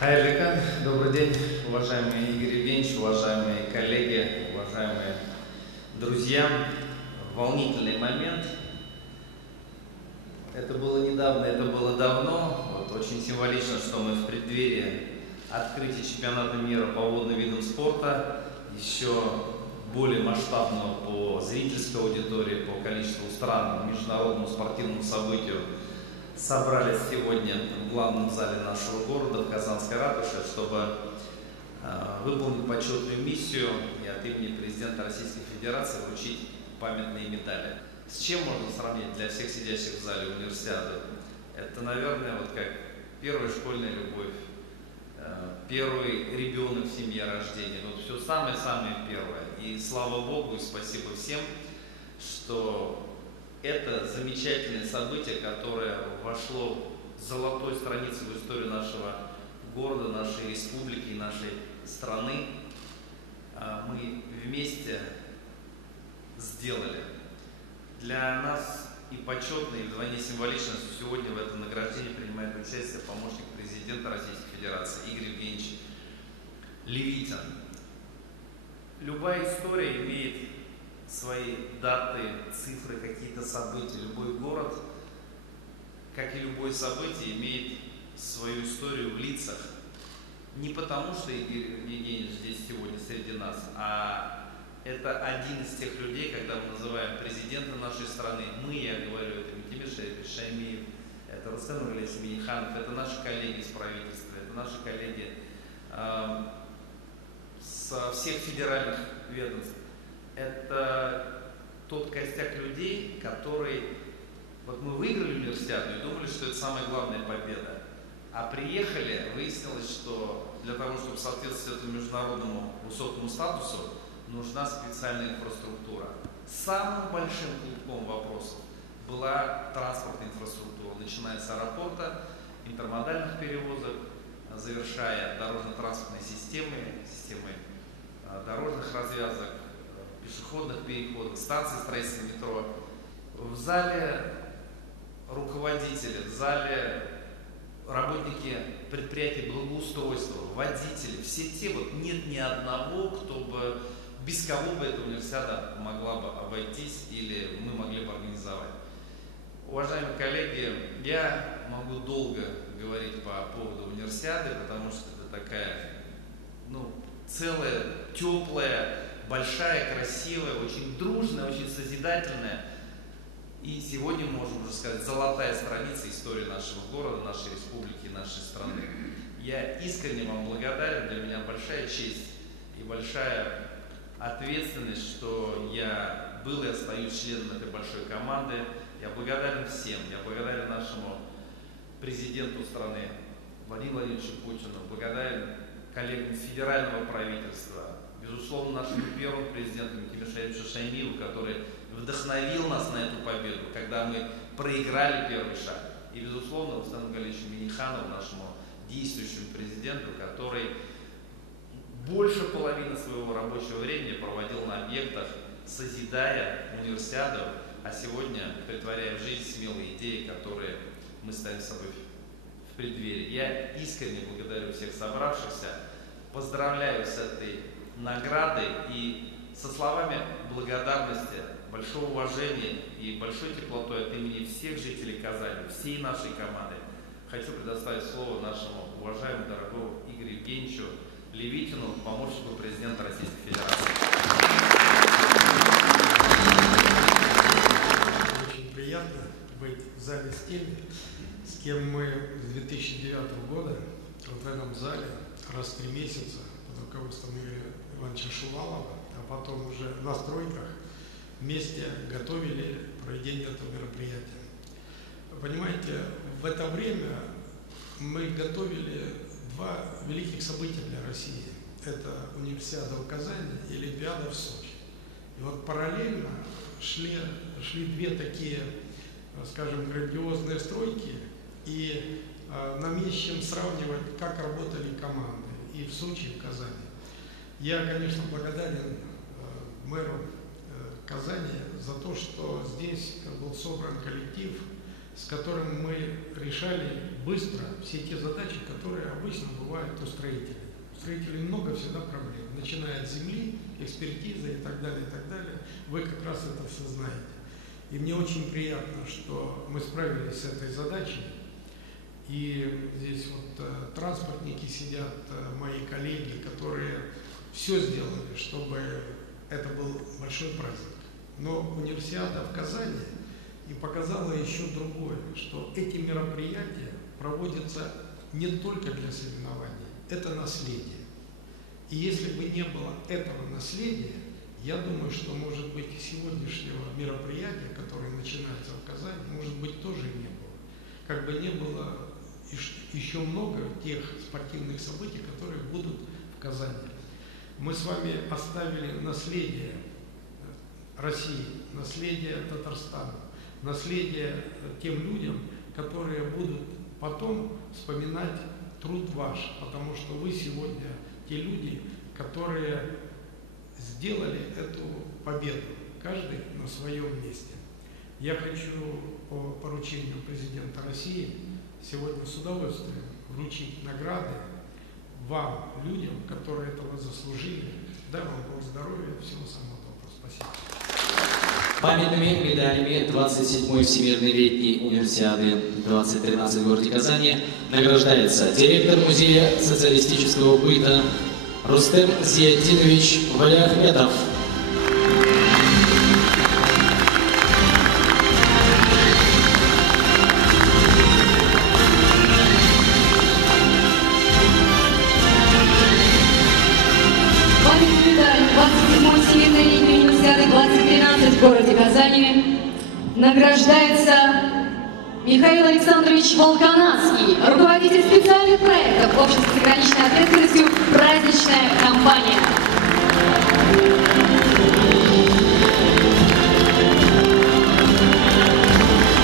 Хайрлика, добрый день, уважаемый Игорь Евгеньевич, уважаемые коллеги, уважаемые друзья. Волнительный момент. Это было недавно, это было давно. Вот очень символично, что мы в преддверии открытия чемпионата мира по водным видам спорта, еще более масштабного по зрительской аудитории, по количеству стран, международному спортивному событию, собрались сегодня в главном зале нашего города, в Казанской ратуше, чтобы выполнить почетную миссию и от имени президента Российской Федерации вручить памятные медали. С чем можно сравнить для всех сидящих в зале универсиаду? Это, наверное, вот как первая школьная любовь, первый ребенок в семье рождения, вот все самое-самое первое. И слава Богу, и спасибо всем, что это замечательное событие, которое вошло золотой страницей в историю нашего города, нашей республики и нашей страны, мы вместе сделали. Для нас и почетно, и вдвойне символично, что сегодня в этом награждении принимает участие помощник президента Российской Федерации Игорь Евгеньевич Левитин. Любая история имеет свои даты, цифры, какие-то события. Любой город, как и любое событие, имеет свою историю в лицах. Не потому, что Игорь Евгеньевич здесь сегодня среди нас, а это один из тех людей, когда мы называем президента нашей страны. Мы, я говорю, это Митимир Шаймиев, это Рустем Нургалиевич Миниханов, это наши коллеги из правительства, это наши коллеги со всех федеральных ведомств. Это тот костяк людей, который... Вот мы выиграли универсиаду и думали, что это самая главная победа. А приехали, выяснилось, что для того, чтобы соответствовать этому международному высокому статусу, нужна специальная инфраструктура. Самым большим клубком вопросов была транспортная инфраструктура, начиная с аэропорта, интермодальных перевозок, завершая дорожно-транспортной системой дорожных развязок, пешеходных переходов, станций строительства метро. В зале руководители, в зале работники предприятий благоустройства, водители, все те, вот нет ни одного, кто бы, без кого бы эта универсиада могла бы обойтись или мы могли бы организовать. Уважаемые коллеги, я могу долго говорить по поводу универсиады, потому что это такая, целая, теплая, большая, красивая, очень дружная, очень созидательная и сегодня, можем уже сказать, золотая страница истории нашего города, нашей республики, нашей страны. Я искренне вам благодарен, для меня большая честь и большая ответственность, что я был и остаюсь членом этой большой команды. Я благодарен всем, я благодарен нашему президенту страны Владимиру Владимировичу Путину, благодарен коллегам федерального правительства, безусловно, нашему первому президенту Митимиру Шаймиеву, который вдохновил нас на эту победу, когда мы проиграли первый шаг. И, безусловно, Рустему Нургалиевичу Миниханову, нашему действующему президенту, который больше половины своего рабочего времени проводил на объектах, созидая универсиаду, а сегодня претворяя в жизнь смелые идеи, которые мы ставим с собой в преддверии. Я искренне благодарю всех собравшихся, поздравляю с этой наградой и со словами благодарности, большого уважения и большой теплотой от имени всех жителей Казани, всей нашей команды хочу предоставить слово нашему уважаемому, дорогому Игорю Евгеньевичу Левитину, помощнику президента Российской Федерации. Очень приятно быть в зале с теми, с кем мы с 2009 года вот в этом зале раз в 3 месяца под руководством Игоря Ивановича Шувалова, а потом уже на стройках вместе готовили проведение этого мероприятия. Понимаете, в это время мы готовили 2 великих события для России. Это универсиада в Казани и Олимпиада в Сочи. И вот параллельно шли 2 такие, скажем, грандиозные стройки, и нам есть с чем сравнивать, как работали команды и в Сочи, и в Казани. Я, конечно, благодарен мэру Казани за то, что здесь был собран коллектив с которым мы решали быстро все те задачи, которые обычно бывают у строителей. У строителей много всегда проблем, начиная от земли, экспертизы и так далее, и так далее. Вы как раз это все знаете. И мне очень приятно, что мы справились с этой задачей. И здесь вот транспортники сидят, мои коллеги, которые все сделали, чтобы это был большой праздник. Но универсиада в Казани и показала еще другое, что эти мероприятия проводятся не только для соревнований, это наследие. И если бы не было этого наследия, я думаю, что, может быть, сегодняшнего мероприятия, которое начинается в Казани, может быть, тоже и не было. Как бы не было еще много тех спортивных событий, которые будут в Казани. Мы с вами оставили наследие России, наследие Татарстана, наследие тем людям, которые будут потом вспоминать труд ваш, потому что вы сегодня те люди, которые сделали эту победу, каждый на своем месте. Я хочу по поручению президента России сегодня с удовольствием вручить награды вам, людям, которые этого заслужили. Дай вам Бог здоровья, всего самого доброго. Спасибо. Памятными медалями 27-й Всемирной летней универсиады 2013 в городе Казани награждается директор Музея социалистического быта Рустем Зиятинович Валиахметов. В городе Казани награждается Михаил Александрович Волконавский, руководитель специальных проектов Общества с ограниченной ответственностью «Праздничная компания».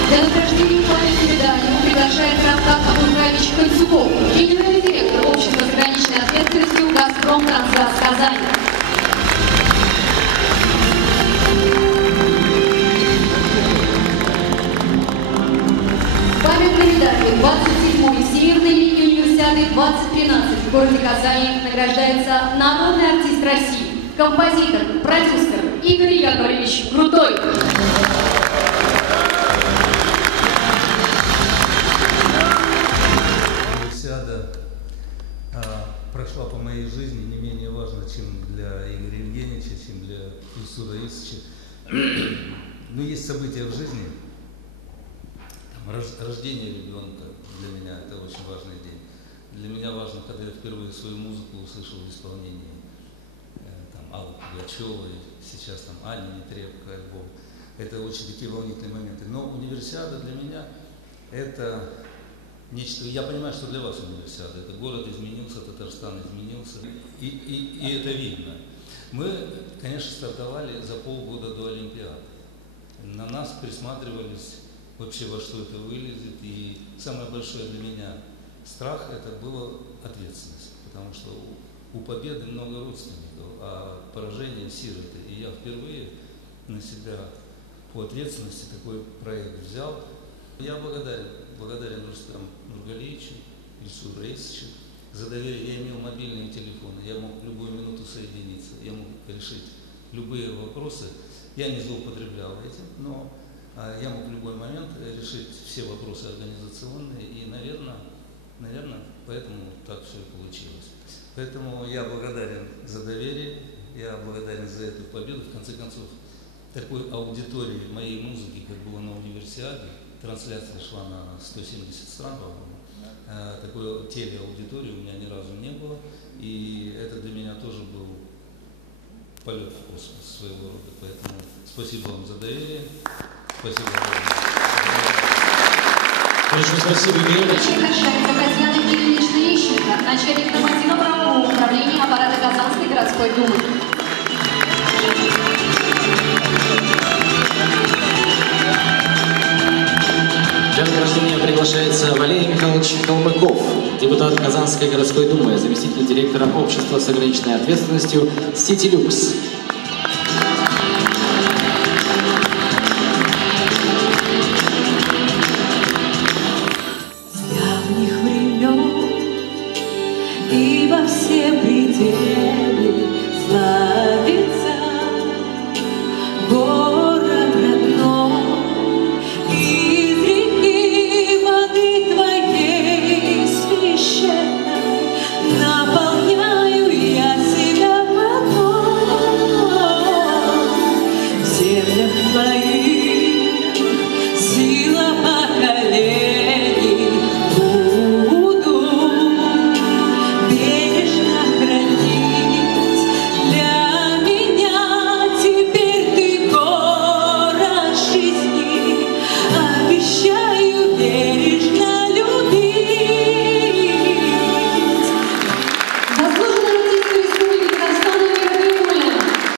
Для награждения памятной медалью приглашает Равкат Абдулхаевич Хальцуков, генеральный директор Общества с ограниченной ответственностью «Газпром Трансгаз Казань». Памятной медалью 27-й Всемирной летней универсиады 2013 в городе Казани награждается народный артист России, композитор, продюсер Игорь Яковлевич Крутой. Универсиада прошла по моей жизни не менее важно, чем для Игоря Евгеньевича, чем для Ильсура Исовича. Но есть события в жизни. Рождение ребенка для меня это очень важный день. Для меня важно, когда я впервые свою музыку услышал в исполнении Аллы Пугачевой, сейчас Ани Нетребко альбом. Это очень такие волнительные моменты. Но универсиада для меня это нечто. Я понимаю, что для вас универсиада. Это город изменился, Татарстан изменился. И это видно. Мы, конечно, стартовали за полгода до Олимпиады. На нас присматривались вообще, во что это вылезет. И самое большое для меня страх – это была ответственность. Потому что у победы много родственников, а поражение – сироты. И я впервые на себя по ответственности такой проект взял. Я благодарен Рустему Нургалиевичу, Ильсуру Исовичу за доверие. Я имел мобильные телефоны, я мог в любую минуту соединиться, я мог решить любые вопросы. Я не злоупотреблял этим, но я мог в любой момент решить все вопросы организационные, и, наверное, поэтому так все и получилось. Поэтому я благодарен за доверие, я благодарен за эту победу. В конце концов, такой аудитории моей музыки, как было на универсиаде, трансляция шла на 170 стран, по-моему, такой телеаудитории у меня ни разу не было, и это для меня тоже был полет в космос своего рода. Поэтому спасибо вам за доверие. Спасибо вам. Большое спасибо, Игорь Ильич. Приглашается Татьяна Кирилловича Ищенко, начальник нормативно-правового управления аппарата Казанской городской думы. Для награждения приглашается Валерий Михайлович Калмыков, депутат Казанской городской думы, заместитель директора общества с ограниченной ответственностью «Ситилюкс». и во все пределы.